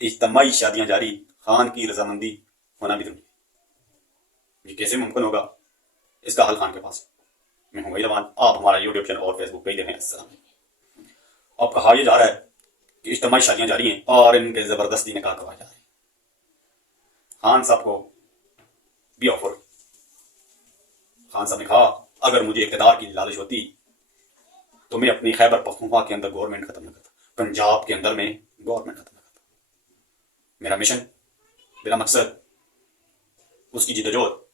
اجتماعی شادیاں جاری، خان کی رضامندی ہونا بھی ضروری ہے۔ یہ کیسے ممکن ہوگا؟ اس کا حل خان کے پاس۔ میں ہوں وحید امان، آپ ہمارا یوٹیوب چینل اور فیس بک پیج دیکھیں۔ السلام علیکم۔ اب کہا یہ جا رہا ہے کہ اجتماعی شادیاں جاری ہیں اور ان کے زبردستی نکاح کروائے جا رہے ہیں۔ خان صاحب کو بھی آفر۔ خان صاحب نے کہا اگر مجھے اقتدار کی لالچ ہوتی تو میں اپنی خیبر پختونخوا کے اندر گورنمنٹ ختم نہ کرتا، پنجاب کے اندر میں گورنمنٹ ختم نہ کرتا۔ میرا مشن، میرا مقصد، اس کی جدوجہد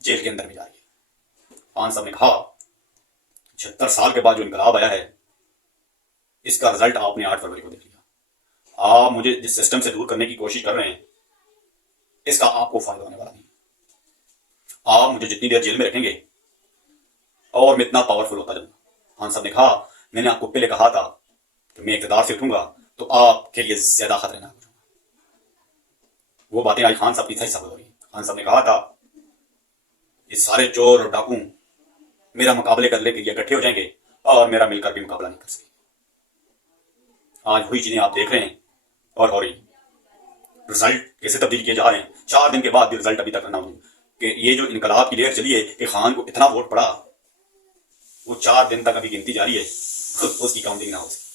جیل کے اندر بھی جاری ہے۔ خان صاحب نے کہا 76 سال کے بعد جو انقلاب آیا ہے اس کا رزلٹ آپ نے 8 فروری کو دیکھ لیا۔ آپ مجھے جس سسٹم سے دور کرنے کی کوشش کر رہے ہیں اس کا آپ کو فائدہ ہونے والا نہیں۔ آپ مجھے جتنی دیر جیل میں رکھیں گے اور میں اتنا پاورفل ہوتا جاؤں گا۔ خان صاحب نے کہا میں نے آپ کو پہلے کہا تھا کہ میں اقتدار سے اٹھوں گا تو آپ کے لیے زیادہ خطرناک ہو جاؤں گا۔ وہ باتیں آج خان صاحب کی صحیح ثابت ہو رہی ہیں۔ خان صاحب نے کہا تھا یہ سارے چور اور ڈاکو میرا مقابلے کرنے کے لیے اکٹھے ہو جائیں گے اور میرا مل کر بھی مقابلہ نہیں کر سکیں۔ آج وہی چیزیں آپ دیکھ رہے ہیں اور ہو رہی ہیں۔ رزلٹ کیسے تبدیل کیے جا رہے ہیں؟ 4 دن کے بعد بھی رزلٹ ابھی تک نہ ہو کہ یہ جو انقلاب کی لہر چلی ہے کہ خان کو اتنا ووٹ پڑا، وہ 4 دن تک ابھی گنتی جاری ہے، اس کی کاؤنٹنگ نہ ہو سکی۔